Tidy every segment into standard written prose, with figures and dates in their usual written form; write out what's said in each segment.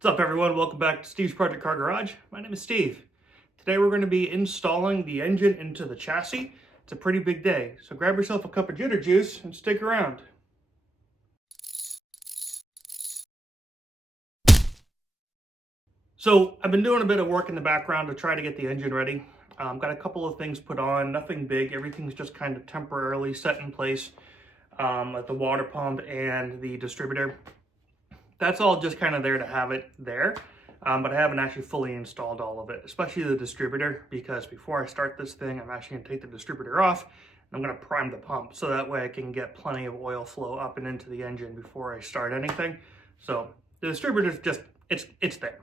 What's up, everyone? Welcome back to Steve's Project Car Garage. My name is Steve. Today we're going to be installing the engine into the chassis. It's a pretty big day, so grab yourself a cup of ginger juice and stick around. So I've been doing a bit of work in the background to try to get the engine ready. Got a couple of things put on, nothing big. Everything's just kind of temporarily set in place at the water pump and the distributor. That's all just kind of there to have it there. But I haven't actually fully installed all of it, especially the distributor, because before I start this thing, I'm actually going to take the distributor off and I'm going to prime the pump so that way I can get plenty of oil flow up and into the engine before I start anything. So the distributor's just, it's there.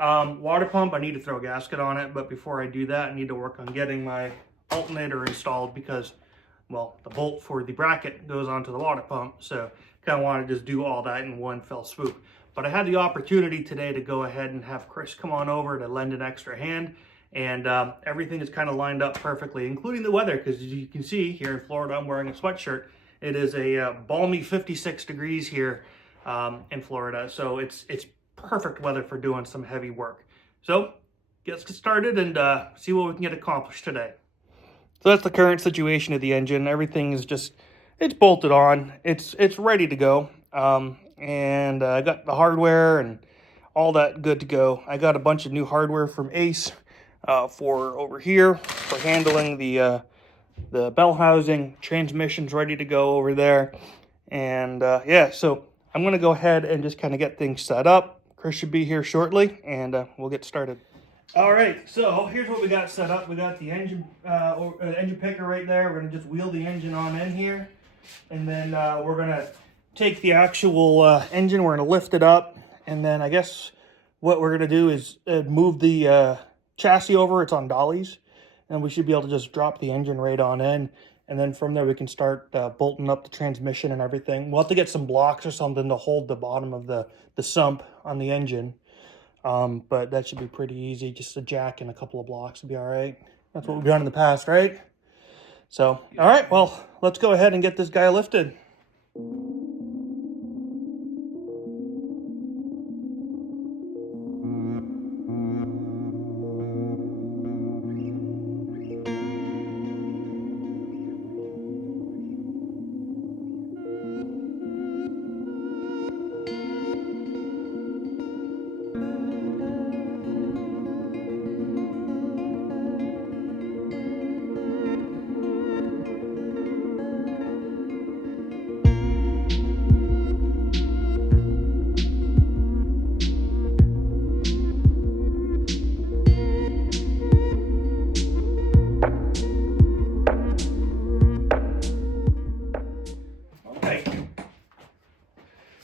Water pump, I need to throw a gasket on it, but before I do that, I need to work on getting my alternator installed because, well, the bolt for the bracket goes onto the water pump, so kind of want to just do all that in one fell swoop. But I had the opportunity today to go ahead and have Chris come on over to lend an extra hand, and everything is kind of lined up perfectly, including the weather, because as you can see here in Florida, I'm wearing a sweatshirt. It is a balmy 56 degrees here in Florida, so it's perfect weather for doing some heavy work. So let's get started and see what we can get accomplished today. So that's the current situation of the engine. Everything is just, it's bolted on. It's ready to go. And I got the hardware and all that good to go. I got a bunch of new hardware from Ace for over here for handling the bell housing. Transmission's ready to go over there. And yeah, so I'm going to go ahead and just kind of get things set up. Chris should be here shortly, and we'll get started. All right, so here's what we got set up. We got the engine engine picker right there. We're going to just wheel the engine on in here, and then we're going to take the actual engine. We're going to lift it up, and then I guess what we're going to do is move the chassis over. It's on dollies, and we should be able to just drop the engine right on in, and then from there we can start bolting up the transmission and everything. We'll have to get some blocks or something to hold the bottom of the sump on the engine. But that should be pretty easy. Just a jack and a couple of blocks will be all right. That's what we've done in the past, right? So, all right, well, let's go ahead and get this guy lifted.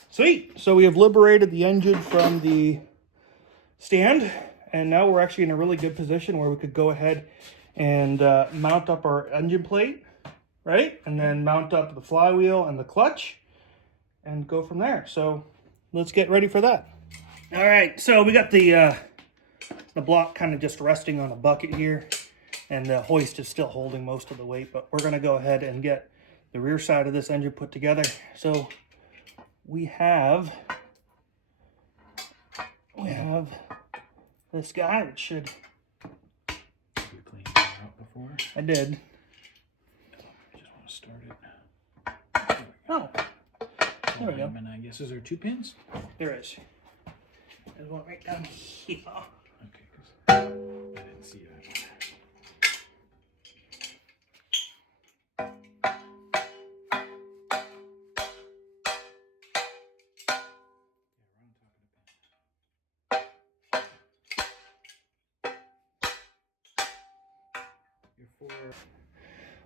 Sweet. So we have liberated the engine from the stand, and now we're actually in a really good position where we could go ahead and mount up our engine plate, right? And then mount up the flywheel and the clutch and go from there. So let's get ready for that. All right, so we got the block kind of just resting on a bucket here, and the hoist is still holding most of the weight, but we're gonna go ahead and get the rear side of this engine put together. So we have this guy that should. You cleaned it out before? I did. I just want to start it. Oh, there we go. And I guess, is there 2 pins? There is. There's one right down here. Okay, because I didn't see that.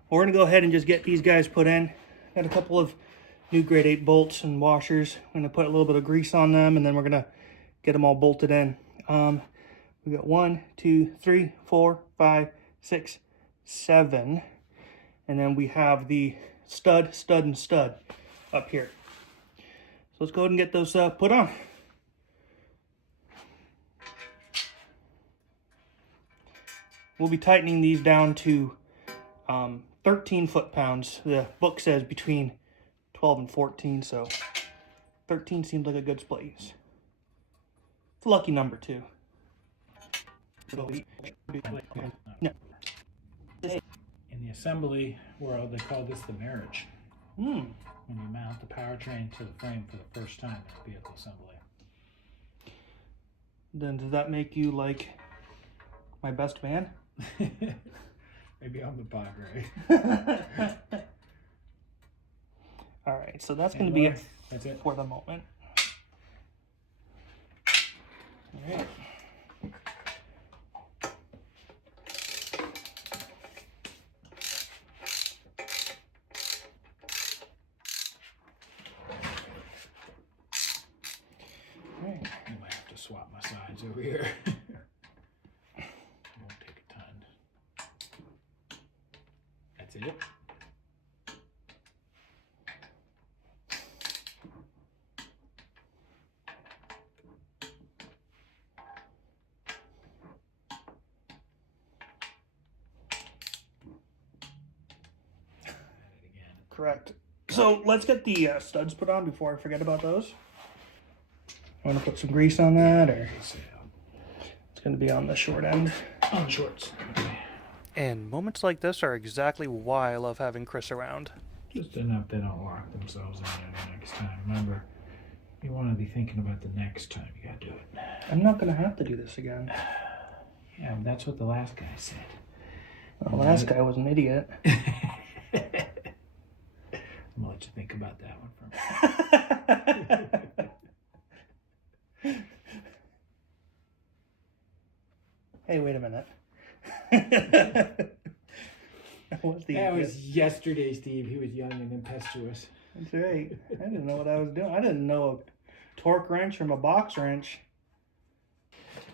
We're going to go ahead and just get these guys put in. Got a couple of new grade 8 bolts and washers. I'm going to put a little bit of grease on them, and then we're going to get them all bolted in. We got 1, 2, 3, 4, 5, 6, 7. And then we have the stud, and stud up here. So let's go ahead and get those put on. We'll be tightening these down to 13 foot-pounds. The book says between 12 and 14, so 13 seems like a good place. It's lucky number 2. No. In the assembly world, they call this the marriage. When you mount the powertrain to the frame for the first time in vehicle assembly. Then does that make you like my best man? Maybe I'm the padre. All right, so that's going to be it. That's it for the moment. All right. I might have to swap my sides over here. Won't take a ton. That's it. Correct. So let's get the studs put on before I forget about those. I want to put some grease on that, or it's going to be on the short end. On the shorts. Okay. And moments like this are exactly why I love having Chris around. Just enough they don't lock themselves in there next time. Remember, you want to be thinking about the next time you got to do it. I'm not going to have to do this again. Yeah, that's what the last guy said. Well, the last guy was an idiot. I'm gonna let you think about that one for a minute. Hey, wait a minute. That was yesterday, Steve. He was young and impetuous. That's right. I didn't know what I was doing. I didn't know a torque wrench from a box wrench.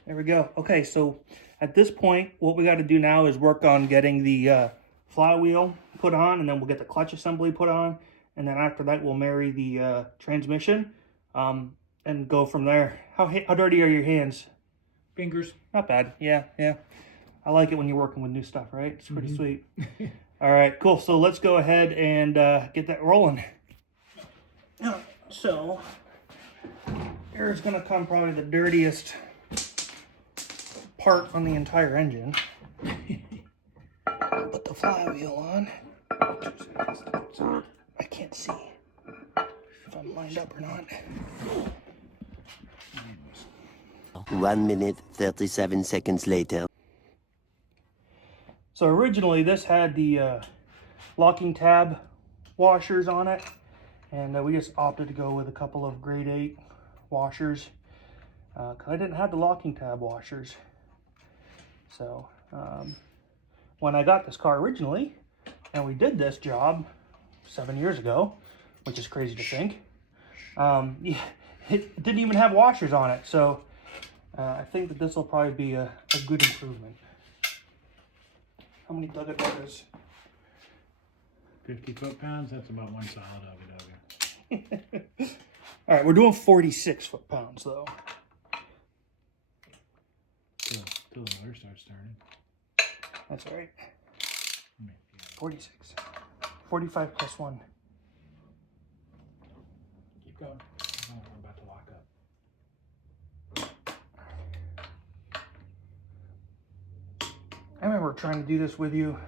There we go. Okay, so at this point, what we got to do now is work on getting the flywheel put on, and then we'll get the clutch assembly put on, and then after that, we'll marry the transmission and go from there. How dirty are your hands? Fingers. Not bad. Yeah. I like it when you're working with new stuff, right? It's pretty sweet. All right, cool. So let's go ahead and get that rolling. So here's going to come probably the dirtiest part on the entire engine. Put the flywheel on. I can't see if I'm lined up or not. 1 minute, 37 seconds later. So originally this had the locking tab washers on it, and we just opted to go with a couple of grade 8 washers because I didn't have the locking tab washers. So when I got this car originally, and we did this job 7 years ago, which is crazy to think, it didn't even have washers on it. So I think that this will probably be a good improvement. How many Duggan motors? 50 foot-pounds, that's about one solid Duggan. All right, we're doing 46 foot-pounds though. Till the motor starts turning. That's all right. 46. 45 plus 1. Keep going. Oh, I'm about to lock up. I remember trying to do this with you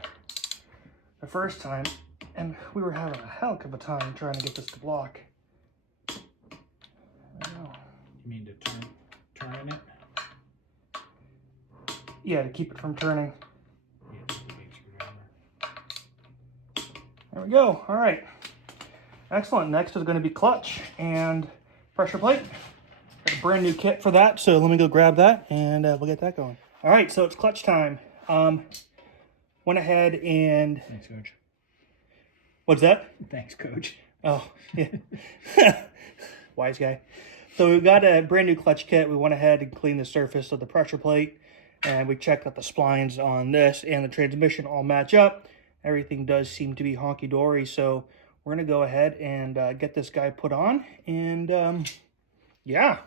the first time, and we were having a heck of a time trying to get this to block. I don't know. You mean to turn it? Yeah, to keep it from turning. Yeah, with the big screwdriver. There we go. All right. Excellent. Next is going to be clutch and pressure plate. Got a brand new kit for that, so let me go grab that, and we'll get that going. All right, so it's clutch time. Went ahead and... Thanks, Coach. What's that? Thanks, Coach. Oh, yeah. Wise guy. So we got a brand new clutch kit. We went ahead and cleaned the surface of the pressure plate, and we checked that the splines on this and the transmission all match up. Everything does seem to be honky-dory, so we're going to go ahead and get this guy put on, and yeah.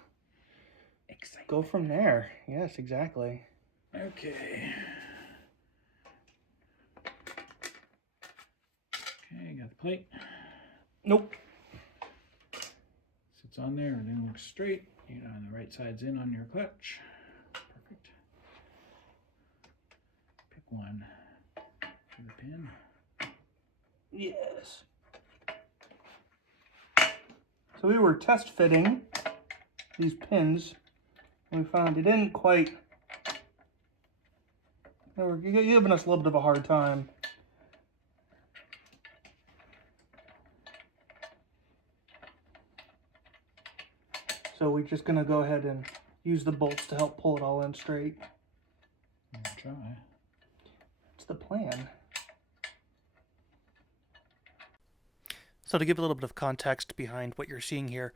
Exciting. Go from there. Yes, exactly. Okay. Okay, got the plate. Nope. Sits on there and then looks straight. And the right side's in on your clutch. Perfect. Pick one for the pin. Yes. So we were test fitting these pins, and we found they didn't quite. They were giving us a little bit of a hard time. So we're just gonna go ahead and use the bolts to help pull it all in straight. Try. That's the plan. So to give a little bit of context behind what you're seeing here,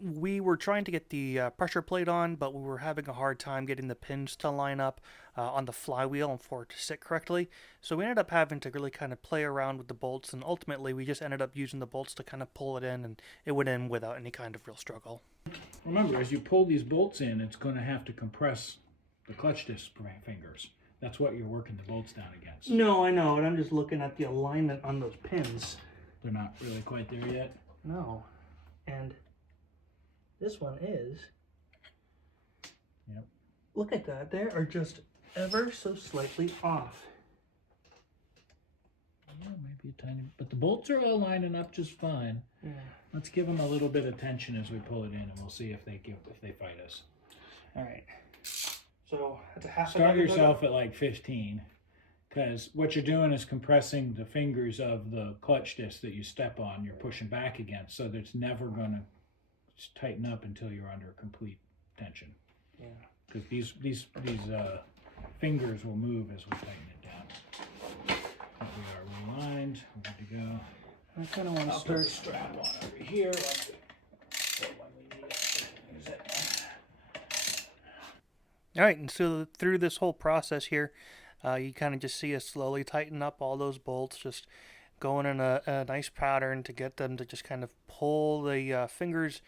we were trying to get the pressure plate on, but we were having a hard time getting the pins to line up on the flywheel and for it to sit correctly. So we ended up having to really kind of play around with the bolts, and ultimately we just ended up using the bolts to kind of pull it in, and it went in without any kind of real struggle. Remember, as you pull these bolts in, it's going to have to compress the clutch disc fingers. That's what you're working the bolts down against. No, I know, and I'm just looking at the alignment on those pins. They're not really quite there yet. No. And this one is. Yep. Look at that. They are just ever so slightly off. Yeah, maybe a tiny, but the bolts are all lining up just fine. Yeah. Let's give them a little bit of tension as we pull it in, and we'll see if they fight us. All right. So that's a half. Start yourself at like 15. Because what you're doing is compressing the fingers of the clutch disc that you step on, you're pushing back against, so that it's never going to tighten up until you're under complete tension. Yeah. Because these fingers will move as we tighten it down. We are realigned, we're good to go. I kind of want to I'll put start. the strap on over here. So when we need it, use it. All right, and so through this whole process here, you kind of just see us slowly tighten up all those bolts, just going in a nice pattern to get them to just kind of pull the fingers,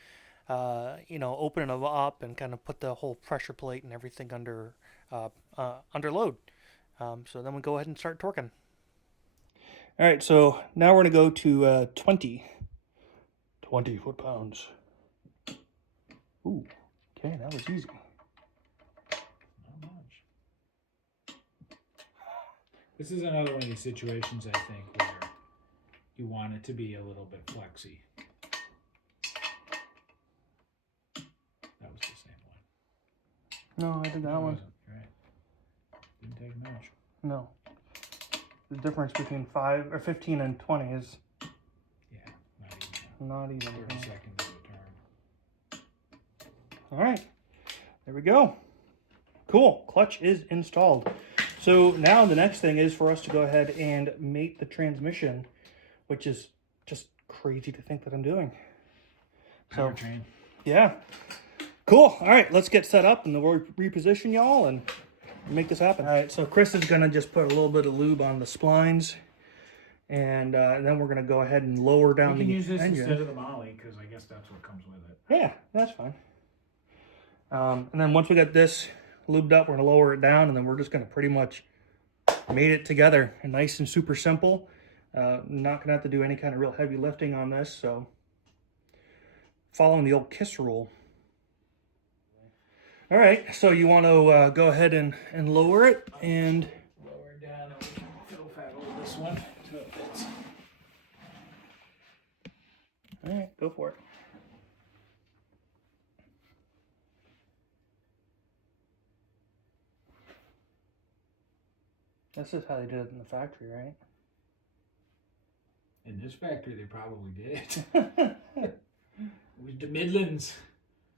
open them up and kind of put the whole pressure plate and everything under load. So then we go ahead and start torquing. All right, so now we're going to go to 20 foot-pounds. Ooh, okay, that was easy. This is another one of these situations, I think, where you want it to be a little bit flexy. That was the same one. No, I did that one. Wasn't, right? Didn't take much. No. The difference between 15 and 20 is Yeah, not even. not even. 30 seconds of a turn. All right, there we go. Cool, clutch is installed. So now the next thing is for us to go ahead and mate the transmission, which is just crazy to think that I'm doing. So, Drivetrain. yeah. Cool. All right, let's get set up and then we'll reposition y'all and make this happen. All right, so Chris is going to just put a little bit of lube on the splines, and then we're going to go ahead and lower down the engine. You can use this instead of the molly, because I guess that's what comes with it. Yeah, that's fine. And then once we got this lubed up, we're going to lower it down, and then we're just going to pretty much mate it together. And nice and super simple. Not going to have to do any kind of real heavy lifting on this, so following the old KISS rule. All right, so you want to go ahead and lower it, and Lower it down, and we can fiddle faddle with this one so it fits. all right, go for it. This is how they did it in the factory, right? In this factory, they probably did. It was the Midlands.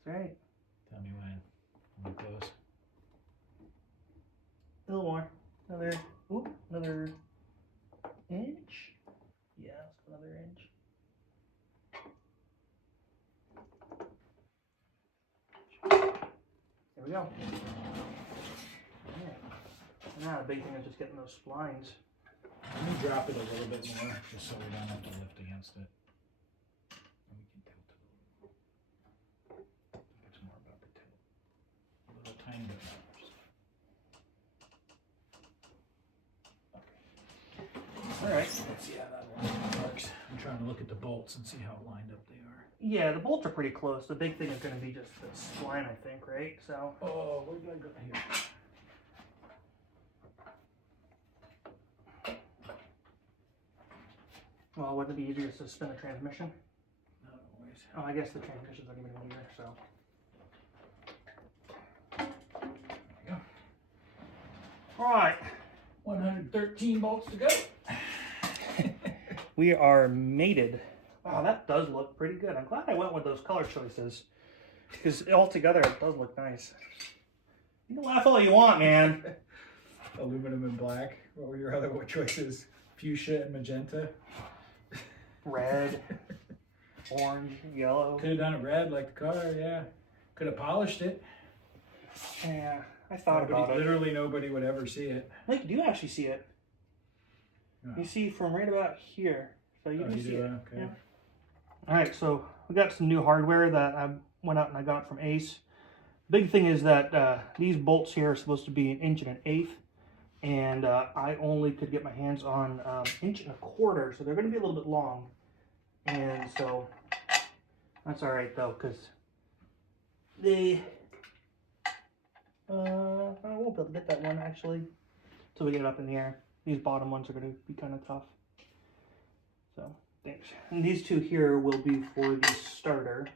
That's right. Tell me when. I'm close. A little more. Another inch. Yeah, another inch. There we go. Yeah. Now the big thing is just getting those splines. Let me drop it a little bit more, just so we don't have to lift against it. And we can tilt it a little. I think it's more about the tilt. A little tiny bit more. Okay. All right. Let's see how that line works. I'm trying to look at the bolts and see how lined up they are. Yeah, the bolts are pretty close. The big thing is going to be just the spline, I think, right? So. Oh, where did I go here? Well, wouldn't it be easier to spin a transmission? Not always. Oh, I guess the transmission's not even in here, so. There you go. All right. 113 bolts to go. We are mated. Wow, that does look pretty good. I'm glad I went with those color choices, because altogether it does look nice. You can laugh all you want, man. Aluminum and black. What were your other choices? Fuchsia and magenta. Red, orange, yellow. Could have done it red like the car, yeah. Could have polished it. Yeah, I thought about it. Literally nobody would ever see it. Like, you do actually see it. Oh. You see from right about here. So you can see it. Okay. Yeah. All right, so we got some new hardware that I went out and I got from Ace. Big thing is that these bolts here are supposed to be 1 1/8 inch, and I only could get my hands on 1 1/4 inch, so they're going to be a little bit long. And so that's all right though, because they I won't be able to get that one actually until we get it up in the air. These bottom ones are going to be kind of tough. So thanks. And these two here will be for the starter.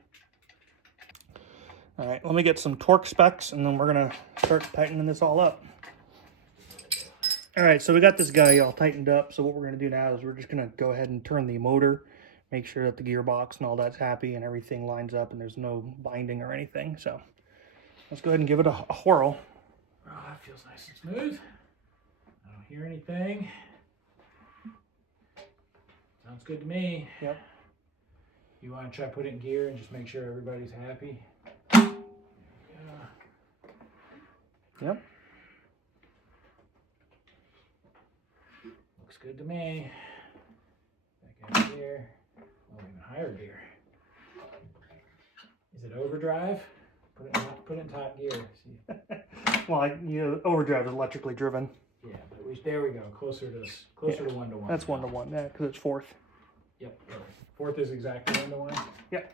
All right, let me get some torque specs, and then we're going to start tightening this all up. All right, so we got this guy all tightened up. So what we're going to do now is we're just going to go ahead and turn the motor, make sure that the gearbox and all that's happy and everything lines up and there's no binding or anything. So let's go ahead and give it a whirl. Oh, that feels nice and smooth. I don't hear anything. Sounds good to me. Yep. You want to try put it in gear and just make sure everybody's happy? Yep. Looks good to me. Back in gear. Oh, even higher gear. Is it overdrive? Put it in top gear. See? Well, overdrive is electrically driven. Yeah, but there we go. Closer to 1-to-1. That's 1-to-1, yeah, because it's fourth. Yep. Fourth is exactly 1-to-1. Yep.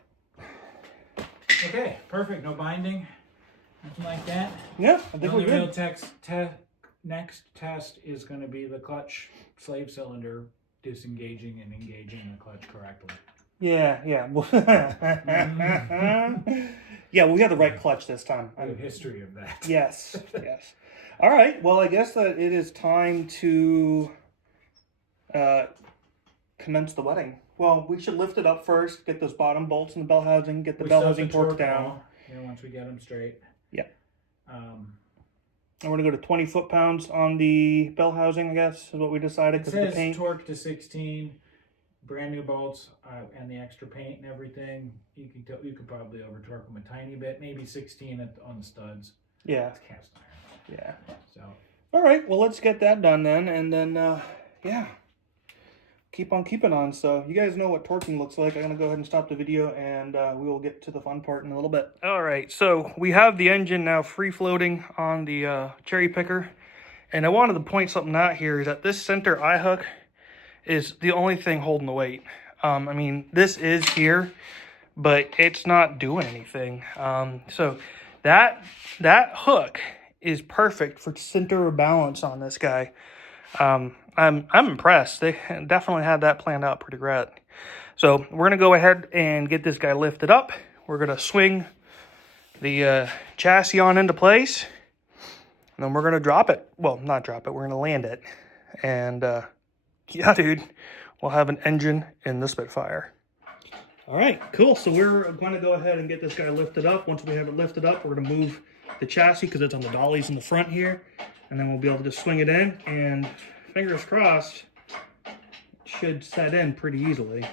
Okay, perfect. No binding, nothing like that. Yeah, I think The we're only good. real next test is going to be the clutch slave cylinder disengaging and engaging the clutch correctly. Yeah. Yeah, we got the right clutch this time. I have a history of that. Yes. All right. Well, I guess that it is time to commence the wedding. Well, we should lift it up first, get those bottom bolts in the bell housing, get the bell housing torque down. Once we get them straight. Yeah. Um, And we're going to go to 20 foot-pounds on the bell housing, I guess, is what we decided It because of the says paint. torque to 16, brand new bolts, and the extra paint and everything. You could probably over torque them a tiny bit, maybe 16 on the studs. Yeah. It's cast iron. Yeah. So All right. Well, let's get that done then, and then yeah, keep on keeping on. So you guys know what torquing looks like. I'm gonna go ahead and stop the video, and we will get to the fun part in a little bit. All right. So we have the engine now free floating on the cherry picker, and I wanted to point something out here is that this center eye hook is the only thing holding the weight. I mean, this is here, but it's not doing anything. So that hook is perfect for center of balance on this guy. I'm impressed. They definitely had that planned out pretty great. So we're gonna go ahead and get this guy lifted up. We're gonna swing the chassis on into place, and then we're gonna drop it. Well, not drop it. We're gonna land it, and yeah, dude, we'll have an engine in the Spitfire. All right, cool. So we're going to go ahead and get this guy lifted up. Once we have it lifted up, we're going to move the chassis because it's on the dollies in the front here. And then we'll be able to just swing it in. And fingers crossed, it should set in pretty easily.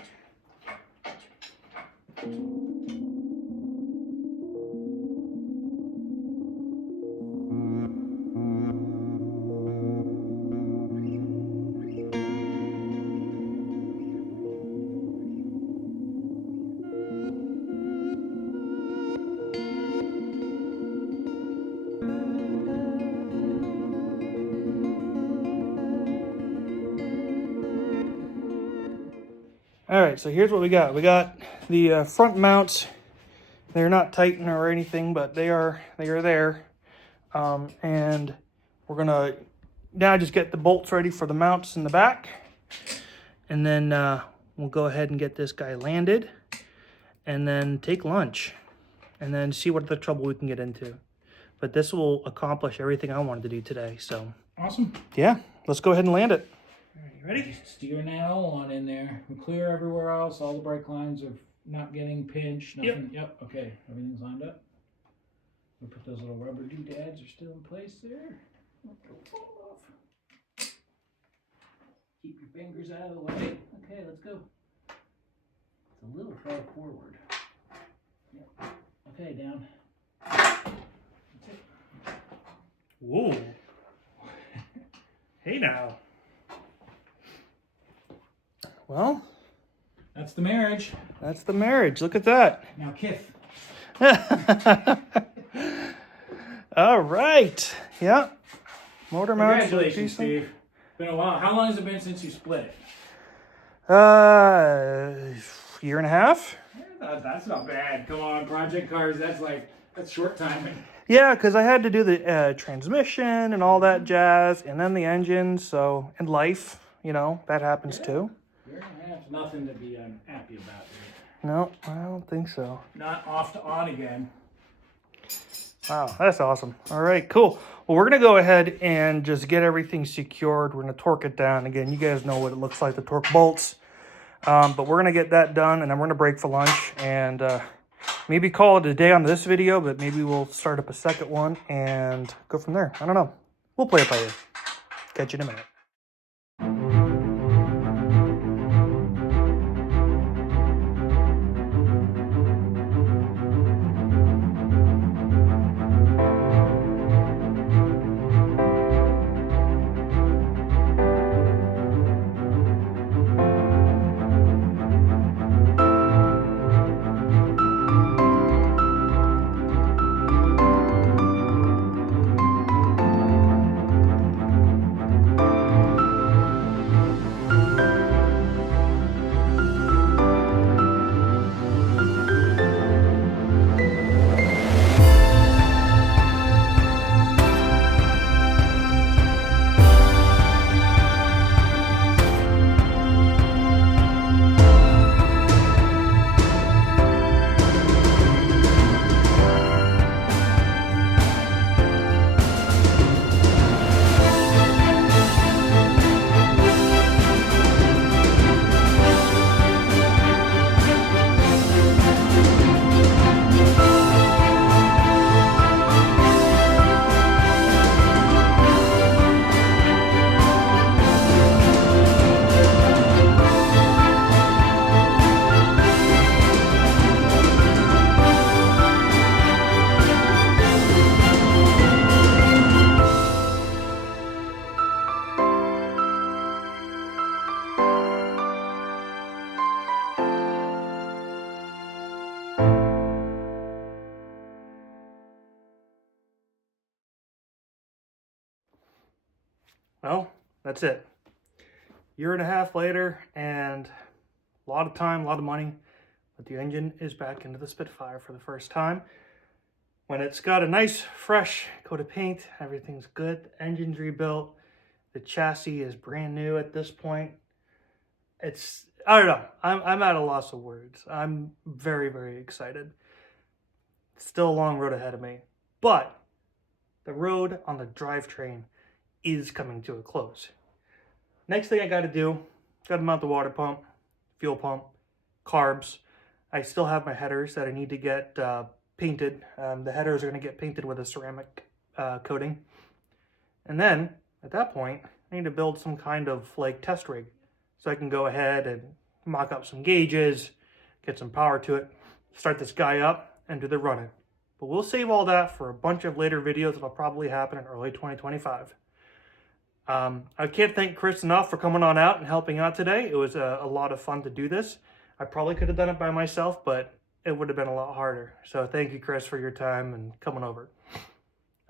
All right, so here's what we got. We got the front mounts. They're not tightened or anything, but they are there. And we're gonna now just get the bolts ready for the mounts in the back, and then we'll go ahead and get this guy landed, and then take lunch, and then see what other trouble we can get into. But this will accomplish everything I wanted to do today. So Awesome. yeah, let's go ahead and land it. All right, you ready? Just steering that all on in there. We clear everywhere else. All the brake lines are not getting pinched. Nothing. Yep. Okay. Everything's lined up. We'll put those little rubber doodads are still in place there. Don't fall off. Keep your fingers out of the way. Okay, let's go. It's a little far forward. Yep. Okay, down. That's it. Whoa. Hey now. Well, That's the marriage. that's the marriage. Look at that. Now, Kith. All right. Yeah. Motor mounts. Congratulations, Steve. Been a while. How long has it been since you split it? Year and a half. That's not bad. Come on, project cars. That's short timing. Yeah, because I had to do the transmission and all that jazz, and then the engine. So, and life, that happens too. Year and a half. Nothing to be unhappy about. No, I don't think so. Not off to on again. Wow, that's awesome. All right, cool. Well, we're going to go ahead and just get everything secured. We're going to torque it down. Again, you guys know what it looks like, the torque bolts. But we're going to get that done, and then we're going to break for lunch. And maybe call it a day on this video, but maybe we'll start up a second one and go from there. I don't know. We'll play it by ear. Catch you in a minute. Well, that's it. Year and a half later, and a lot of time, a lot of money, but the engine is back into the Spitfire for the first time. When it's got a nice, fresh coat of paint, everything's good, the engine's rebuilt, the chassis is brand new at this point. I don't know, I'm at a loss of words. I'm very, very excited. Still a long road ahead of me, but the road on the drivetrain is coming to a close. Next thing I got to do, got to mount the water pump, fuel pump, carbs. I still have my headers that I need to get painted. The headers are going to get painted with a ceramic coating. And then, at that point, I need to build some kind of test rig. So I can go ahead and mock up some gauges, get some power to it, start this guy up, and do the running. But we'll save all that for a bunch of later videos that'll probably happen in early 2025. I can't thank Chris enough for coming on out and helping out today. It was a lot of fun to do this. I probably could have done it by myself, but it would have been a lot harder. So thank you, Chris, for your time and coming over.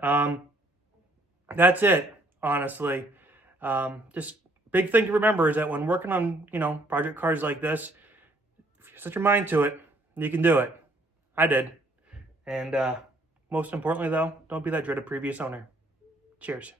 That's it, honestly. Just big thing to remember is that when working on, project cars like this, if you set your mind to it, you can do it. I did. And most importantly, though, don't be that dreaded previous owner. Cheers.